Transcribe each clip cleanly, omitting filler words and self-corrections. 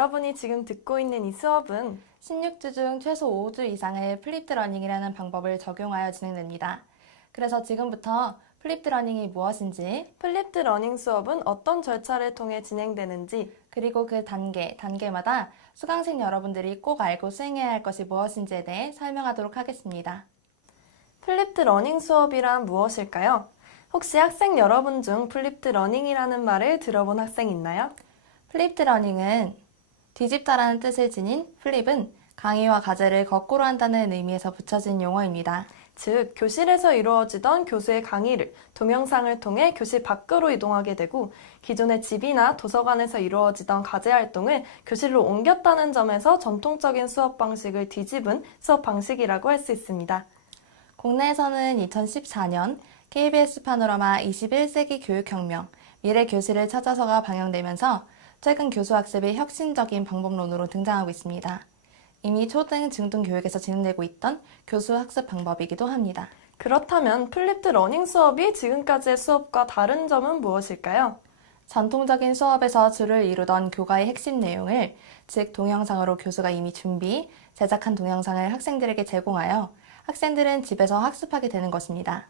여러분이 지금 듣고 있는 이 수업은 16주 중 최소 5주 이상의 플립드 러닝이라는 방법을 적용하여 진행됩니다. 그래서 지금부터 플립드 러닝이 무엇인지, 플립드 러닝 수업은 어떤 절차를 통해 진행되는지, 그리고 그 단계마다 수강생 여러분들이 꼭 알고 수행해야 할 것이 무엇인지에 대해 설명하도록 하겠습니다. 플립드 러닝 수업이란 무엇일까요? 혹시 학생 여러분 중 플립드 러닝이라는 말을 들어본 학생 있나요? 플립드 러닝은 뒤집다라는 뜻을 지닌 플립은 강의와 과제를 거꾸로 한다는 의미에서 붙여진 용어입니다. 즉, 교실에서 이루어지던 교수의 강의를 동영상을 통해 교실 밖으로 이동하게 되고 기존의 집이나 도서관에서 이루어지던 과제 활동을 교실로 옮겼다는 점에서 전통적인 수업 방식을 뒤집은 수업 방식이라고 할 수 있습니다. 국내에서는 2014년 KBS 파노라마 21세기 교육혁명, 미래교실을 찾아서가 방영되면서 최근 교수학습의 혁신적인 방법론으로 등장하고 있습니다. 이미 초등, 중등 교육에서 진행되고 있던 교수학습 방법이기도 합니다. 그렇다면 플립드 러닝 수업이 지금까지의 수업과 다른 점은 무엇일까요? 전통적인 수업에서 주를 이루던 교과의 핵심 내용을, 즉 동영상으로 교수가 이미 제작한 동영상을 학생들에게 제공하여 학생들은 집에서 학습하게 되는 것입니다.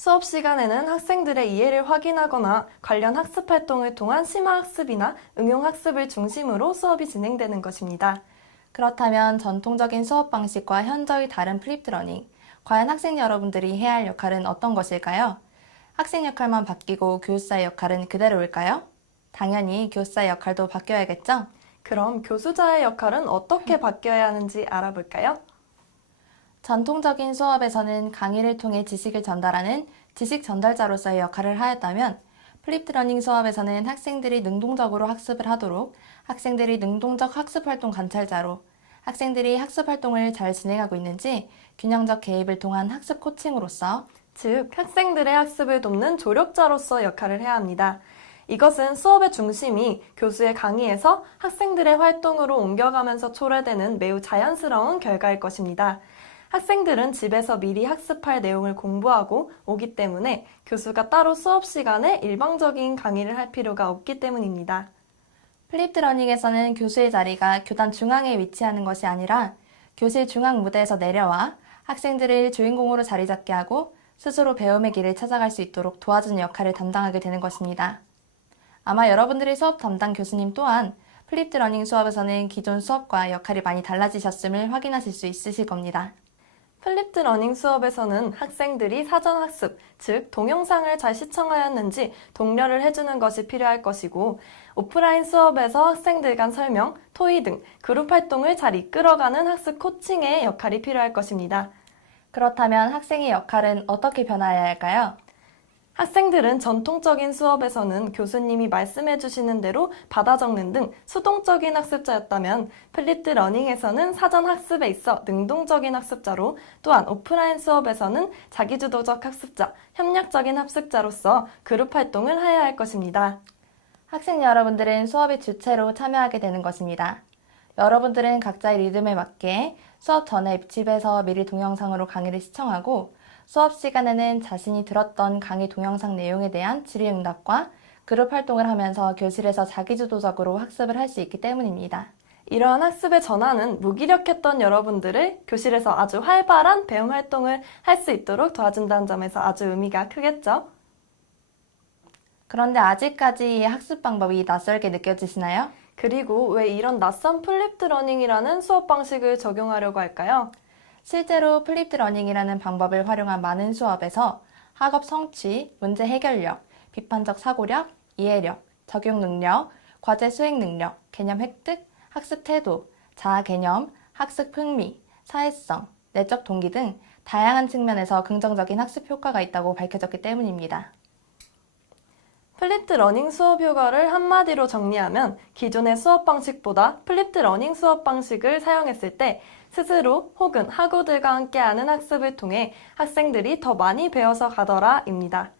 수업 시간에는 학생들의 이해를 확인하거나 관련 학습 활동을 통한 심화학습이나 응용학습을 중심으로 수업이 진행되는 것입니다. 그렇다면 전통적인 수업 방식과 현저히 다른 플립드 러닝, 과연 학생 여러분들이 해야 할 역할은 어떤 것일까요? 학생 역할만 바뀌고 교수자의 역할은 그대로일까요? 당연히 교수자의 역할도 바뀌어야겠죠? 그럼 교수자의 역할은 어떻게 바뀌어야 하는지 알아볼까요? 전통적인 수업에서는 강의를 통해 지식을 전달하는 지식 전달자로서의 역할을 하였다면 플립드 러닝 수업에서는 학생들이 능동적으로 학습을 하도록 학생들이 능동적 학습 활동 관찰자로 학생들이 학습 활동을 잘 진행하고 있는지 균형적 개입을 통한 학습 코칭으로서 즉, 학생들의 학습을 돕는 조력자로서 역할을 해야 합니다. 이것은 수업의 중심이 교수의 강의에서 학생들의 활동으로 옮겨가면서 초래되는 매우 자연스러운 결과일 것입니다. 학생들은 집에서 미리 학습할 내용을 공부하고 오기 때문에 교수가 따로 수업 시간에 일방적인 강의를 할 필요가 없기 때문입니다. 플립드 러닝에서는 교수의 자리가 교단 중앙에 위치하는 것이 아니라 교실 중앙 무대에서 내려와 학생들을 주인공으로 자리 잡게 하고 스스로 배움의 길을 찾아갈 수 있도록 도와주는 역할을 담당하게 되는 것입니다. 아마 여러분들의 수업 담당 교수님 또한 플립드 러닝 수업에서는 기존 수업과 역할이 많이 달라지셨음을 확인하실 수 있으실 겁니다. 플립드 러닝 수업에서는 학생들이 사전 학습, 즉 동영상을 잘 시청하였는지 독려를 해주는 것이 필요할 것이고 오프라인 수업에서 학생들 간 설명, 토의 등 그룹 활동을 잘 이끌어가는 학습 코칭의 역할이 필요할 것입니다. 그렇다면 학생의 역할은 어떻게 변화해야 할까요? 학생들은 전통적인 수업에서는 교수님이 말씀해 주시는 대로 받아 적는 등 수동적인 학습자였다면 플립드 러닝에서는 사전 학습에 있어 능동적인 학습자로 또한 오프라인 수업에서는 자기주도적 학습자, 협력적인 학습자로서 그룹 활동을 해야 할 것입니다. 학생 여러분들은 수업의 주체로 참여하게 되는 것입니다. 여러분들은 각자의 리듬에 맞게 수업 전에 집에서 미리 동영상으로 강의를 시청하고 수업 시간에는 자신이 들었던 강의 동영상 내용에 대한 질의응답과 그룹 활동을 하면서 교실에서 자기주도적으로 학습을 할 수 있기 때문입니다. 이러한 학습의 전환은 무기력했던 여러분들을 교실에서 아주 활발한 배움 활동을 할 수 있도록 도와준다는 점에서 아주 의미가 크겠죠? 그런데 아직까지 이 학습 방법이 낯설게 느껴지시나요? 그리고 왜 이런 낯선 플립드 러닝이라는 수업 방식을 적용하려고 할까요? 실제로 플립드 러닝이라는 방법을 활용한 많은 수업에서 학업 성취, 문제 해결력, 비판적 사고력, 이해력, 적용 능력, 과제 수행 능력, 개념 획득, 학습 태도, 자아 개념, 학습 흥미, 사회성, 내적 동기 등 다양한 측면에서 긍정적인 학습 효과가 있다고 밝혀졌기 때문입니다. 플립드 러닝 수업 효과를 한마디로 정리하면 기존의 수업 방식보다 플립드 러닝 수업 방식을 사용했을 때 스스로 혹은 학우들과 함께하는 학습을 통해 학생들이 더 많이 배워서 가더라 입니다.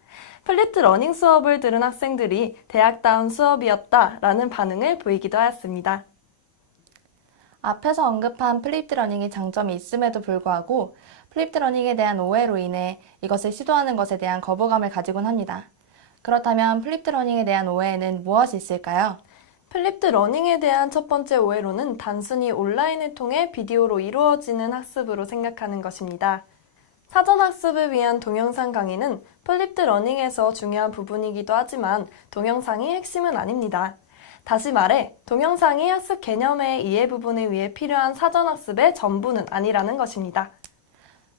플립드 러닝 수업을 들은 학생들이 대학다운 수업이었다 라는 반응을 보이기도 하였습니다. 앞에서 언급한 플립드 러닝의 장점이 있음에도 불구하고 플립드 러닝에 대한 오해로 인해 이것을 시도하는 것에 대한 거부감을 가지곤 합니다. 그렇다면 플립드 러닝에 대한 오해에는 무엇이 있을까요? 플립드 러닝에 대한 첫 번째 오해로는 단순히 온라인을 통해 비디오로 이루어지는 학습으로 생각하는 것입니다. 사전 학습을 위한 동영상 강의는 플립드 러닝에서 중요한 부분이기도 하지만 동영상이 핵심은 아닙니다. 다시 말해, 동영상이 학습 개념의 이해 부분을 위해 필요한 사전 학습의 전부는 아니라는 것입니다.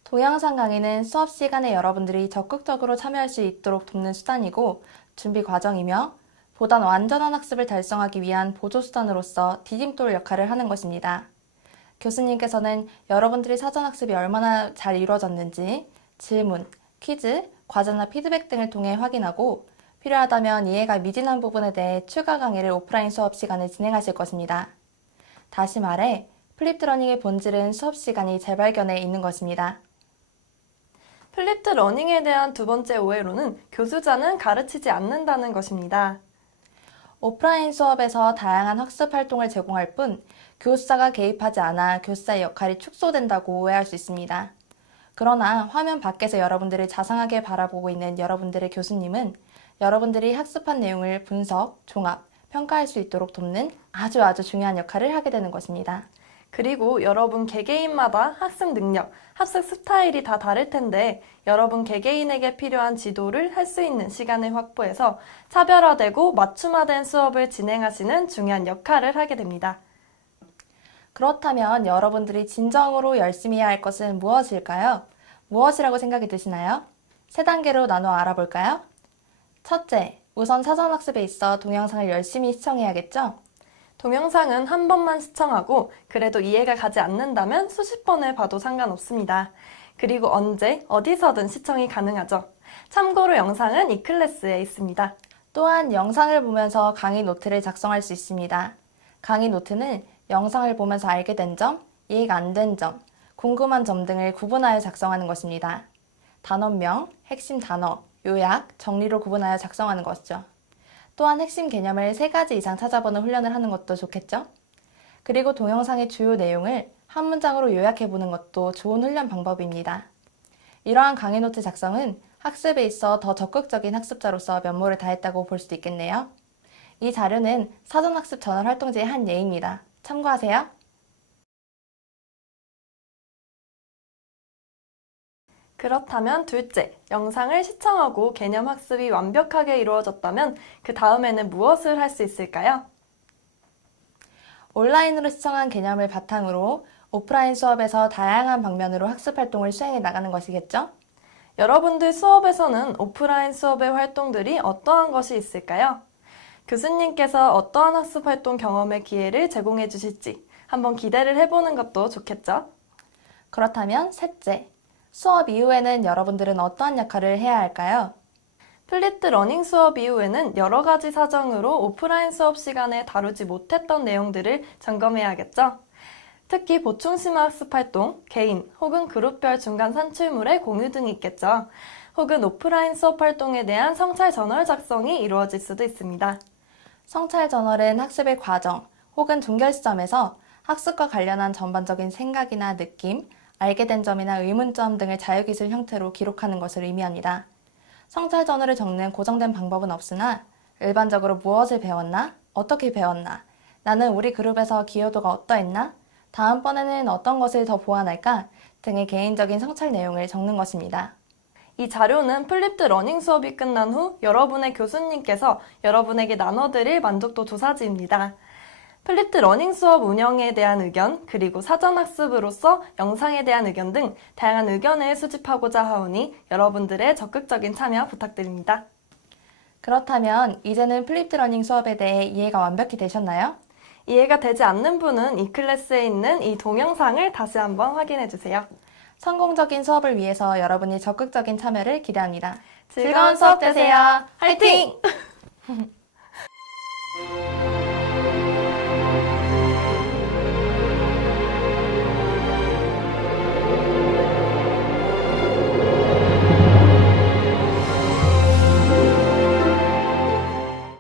동영상 강의는 수업 시간에 여러분들이 적극적으로 참여할 수 있도록 돕는 수단이고 준비 과정이며 보다 완전한 학습을 달성하기 위한 보조수단으로서 디딤돌 역할을 하는 것입니다. 교수님께서는 여러분들이 사전 학습이 얼마나 잘 이루어졌는지 질문, 퀴즈, 과제나 피드백 등을 통해 확인하고 필요하다면 이해가 미진한 부분에 대해 추가 강의를 오프라인 수업 시간에 진행하실 것입니다. 다시 말해 플립드 러닝의 본질은 수업 시간이 재발견에 있는 것입니다. 플립드 러닝에 대한 두 번째 오해로는 교수자는 가르치지 않는다는 것입니다. 오프라인 수업에서 다양한 학습 활동을 제공할 뿐 교수자가 개입하지 않아 교수자의 역할이 축소된다고 오해할 수 있습니다. 그러나 화면 밖에서 여러분들을 자상하게 바라보고 있는 여러분들의 교수님은 여러분들이 학습한 내용을 분석, 종합, 평가할 수 있도록 돕는 아주 중요한 역할을 하게 되는 것입니다. 그리고 여러분 개개인마다 학습 능력, 학습 스타일이 다 다를 텐데 여러분 개개인에게 필요한 지도를 할 수 있는 시간을 확보해서 차별화되고 맞춤화된 수업을 진행하시는 중요한 역할을 하게 됩니다. 그렇다면 여러분들이 진정으로 열심히 해야 할 것은 무엇일까요? 무엇이라고 생각이 드시나요? 세 단계로 나눠 알아볼까요? 첫째, 우선 사전학습에 있어 동영상을 열심히 시청해야겠죠? 동영상은 한 번만 시청하고 그래도 이해가 가지 않는다면 수십 번을 봐도 상관없습니다. 그리고 언제, 어디서든 시청이 가능하죠. 참고로 영상은 이 클래스에 있습니다. 또한 영상을 보면서 강의 노트를 작성할 수 있습니다. 강의 노트는 영상을 보면서 알게 된 점, 이해가 안 된 점, 궁금한 점 등을 구분하여 작성하는 것입니다. 단원명, 핵심 단어, 요약, 정리로 구분하여 작성하는 것이죠. 또한 핵심 개념을 3가지 이상 찾아보는 훈련을 하는 것도 좋겠죠? 그리고 동영상의 주요 내용을 한 문장으로 요약해보는 것도 좋은 훈련 방법입니다. 이러한 강의 노트 작성은 학습에 있어 더 적극적인 학습자로서 면모를 다했다고 볼 수도 있겠네요. 이 자료는 사전학습 저널 활동지의 한 예입니다. 참고하세요. 그렇다면 둘째, 영상을 시청하고 개념 학습이 완벽하게 이루어졌다면 그 다음에는 무엇을 할 수 있을까요? 온라인으로 시청한 개념을 바탕으로 오프라인 수업에서 다양한 방면으로 학습 활동을 수행해 나가는 것이겠죠? 여러분들 수업에서는 오프라인 수업의 활동들이 어떠한 것이 있을까요? 교수님께서 어떠한 학습 활동 경험의 기회를 제공해 주실지 한번 기대를 해보는 것도 좋겠죠? 그렇다면 셋째, 수업 이후에는 여러분들은 어떠한 역할을 해야 할까요? 플립드 러닝 수업 이후에는 여러 가지 사정으로 오프라인 수업 시간에 다루지 못했던 내용들을 점검해야겠죠? 특히 보충 심화 학습 활동, 개인 혹은 그룹별 중간 산출물의 공유 등이 있겠죠. 혹은 오프라인 수업 활동에 대한 성찰 저널 작성이 이루어질 수도 있습니다. 성찰 저널은 학습의 과정 혹은 종결 시점에서 학습과 관련한 전반적인 생각이나 느낌, 알게 된 점이나 의문점 등을 자유기술 형태로 기록하는 것을 의미합니다. 성찰 저널을 적는 고정된 방법은 없으나 일반적으로 무엇을 배웠나? 어떻게 배웠나? 나는 우리 그룹에서 기여도가 어떠했나? 다음번에는 어떤 것을 더 보완할까? 등의 개인적인 성찰 내용을 적는 것입니다. 이 자료는 플립드 러닝 수업이 끝난 후 여러분의 교수님께서 여러분에게 나눠드릴 만족도 조사지입니다. 플립드 러닝 수업 운영에 대한 의견, 그리고 사전학습으로서 영상에 대한 의견 등 다양한 의견을 수집하고자 하오니 여러분들의 적극적인 참여 부탁드립니다. 그렇다면 이제는 플립드 러닝 수업에 대해 이해가 완벽히 되셨나요? 이해가 되지 않는 분은 이 클래스에 있는 이 동영상을 다시 한번 확인해 주세요. 성공적인 수업을 위해서 여러분이 적극적인 참여를 기대합니다. 즐거운 수업 되세요. 화이팅!